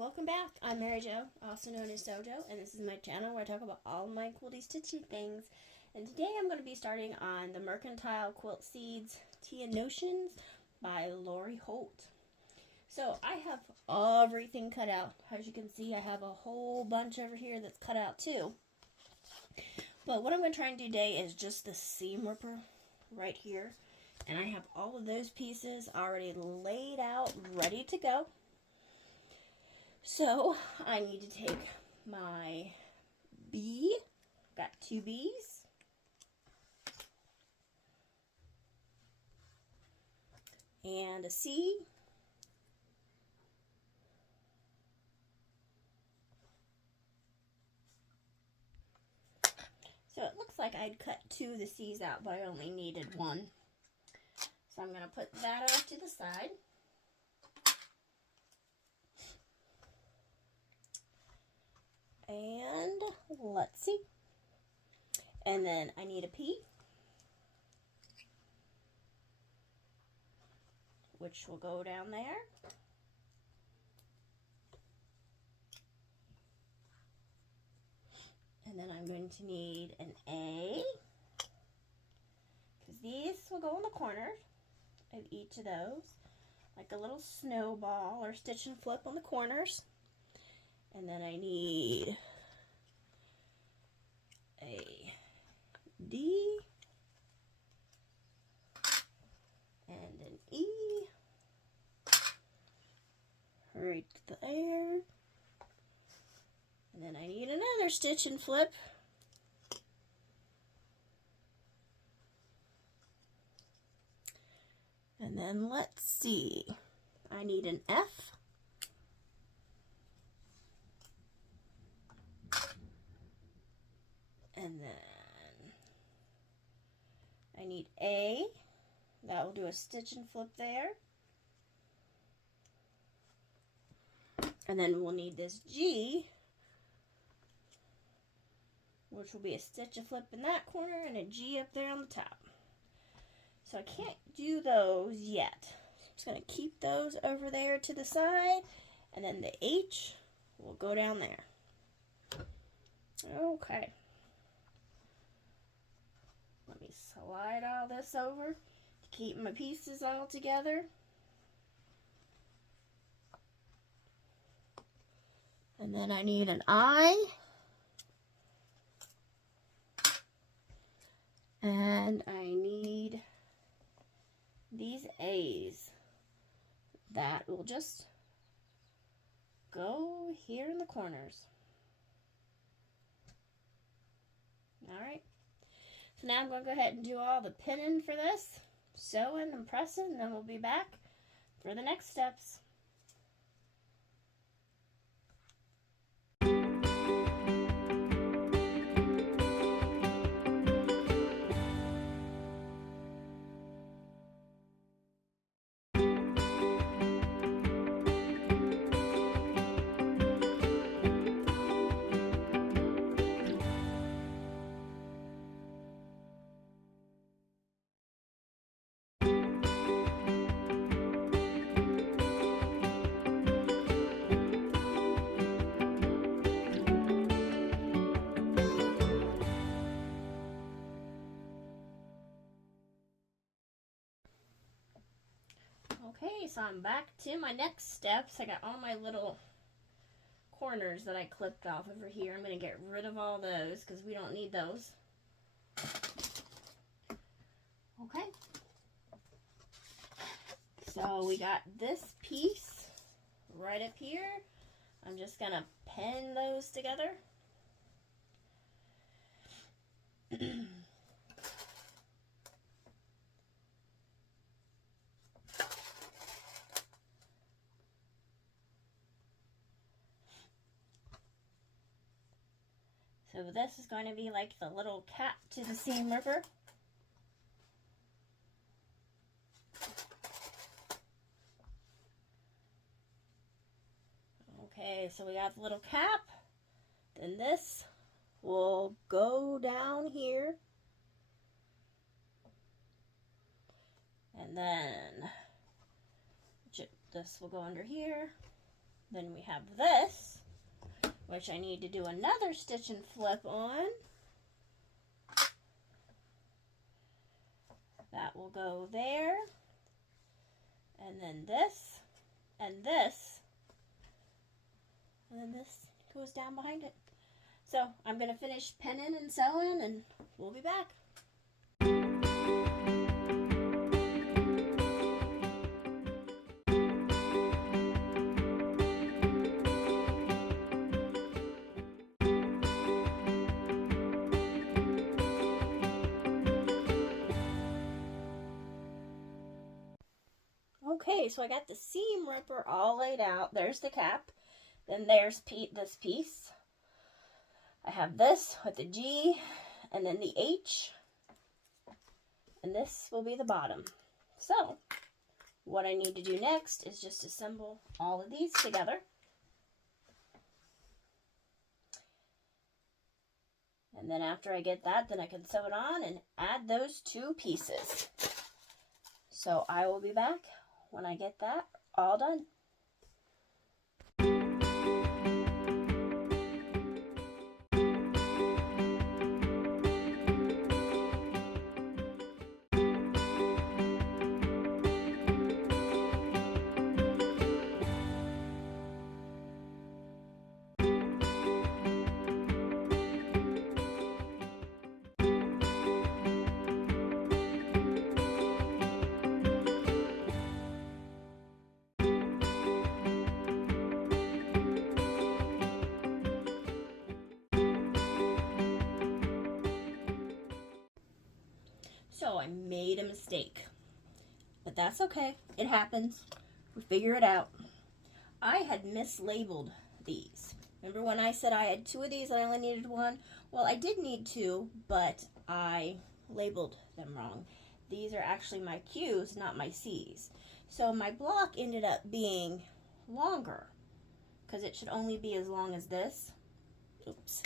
welcome back. I'm Mary Jo, also known as Sojo, and this is my channel where I talk about all my quilty stitching things. And today I'm going to be starting on the Mercantile Quilt Seeds Tea and Notions by Holt. So I have everything cut out. As you can see, I have a whole bunch over here that's cut out too. But what I'm going to try and do today is just the seam ripper right here. And I have all of those pieces already laid out, ready to go. So I need to take my B, got two B's, and a C, so it looks like I'd cut two of the C's out, but I only needed one. So I'm going to put that off to the side. And let's see. And then I need a P, which will go down there. And then I'm going to need an A, because these will go in the corners of each of those, like a little snowball or stitch and flip on the corners. And then I need a D and an E right there. And then I need another stitch and flip. And then let's see, I need an F. And then I need A. That will do a stitch and flip there. And then we'll need this G, which will be a stitch and flip in that corner and a G up there on the top. So I can't do those yet. I'm just going to keep those over there to the side, and then the H will go down there. Okay. Let me slide all this over to keep my pieces all together. And then I need an I. And I need these A's that will just go here in the corners. Alright. So now I'm going to go ahead and do all the pinning for this, sewing and pressing, and then we'll be back for the next steps. Okay, so I'm back to my next steps. I got all my little corners that I clipped off over here. I'm going to get rid of all those because we don't need those. Okay. So we got this piece right up here. I'm just going to pin those together. So this is going to be like the little cap to the seam ripper. Okay, so we got the little cap. Then this will go down here. And then this will go under here. Then we have this, which I need to do another stitch and flip on. That will go there. And then this, and this, and then this goes down behind it. So I'm going to finish pinning and sewing, and we'll be back. Okay, so I got the seam ripper all laid out. There's the cap. Then there's this piece. I have this with the G and then the H. And this will be the bottom. So, what I need to do next is just assemble all of these together. And then after I get that, then I can sew it on and add those two pieces. So I will be back when I get that all done. So I made a mistake, but that's okay. It happens. We figure it out. I had mislabeled these. Remember when I said I had two of these and I only needed one? Well, I did need two, but I labeled them wrong. These are actually my Q's, not my C's. So my block ended up being longer because it should only be as long as this. Oops.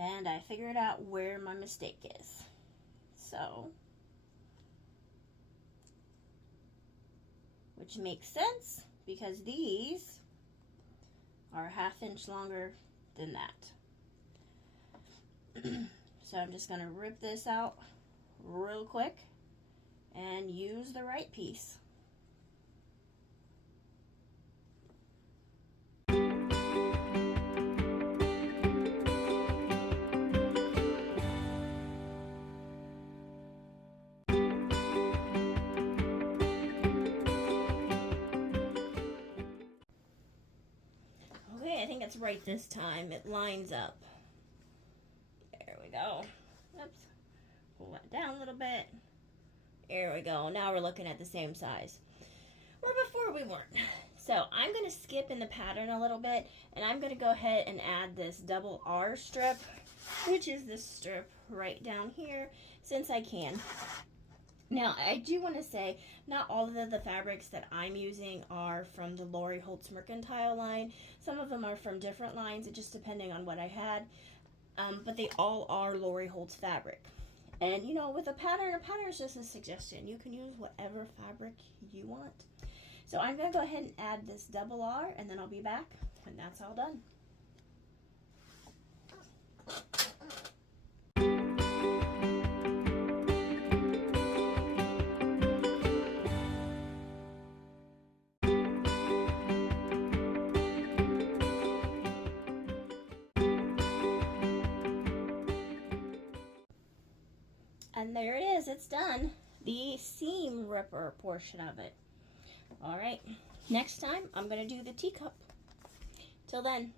And I figured out where my mistake is. So, which makes sense because these are a ½ inch longer than that. So I'm just going to rip this out real quick and use the right piece. I think it's right this time. It lines up. There we go. Oops. Pull that down a little bit. There we go. Now we're looking at the same size. Where before we weren't. So I'm going to skip in the pattern a little bit, and I'm going to go ahead and add this double R strip, which is this strip right down here, since I can. Now, I do want to say, not all of the fabrics that I'm using are from the Holt's Mercantile line. Some of them are from different lines, just depending on what I had. But they all are Holt's fabric. And, you know, with a pattern is just a suggestion. You can use whatever fabric you want. So I'm going to go ahead and add this double R, and then I'll be back when that's all done. And there it is, it's done. The seam ripper portion of it. Alright, next time I'm going to do the teacup. Till then.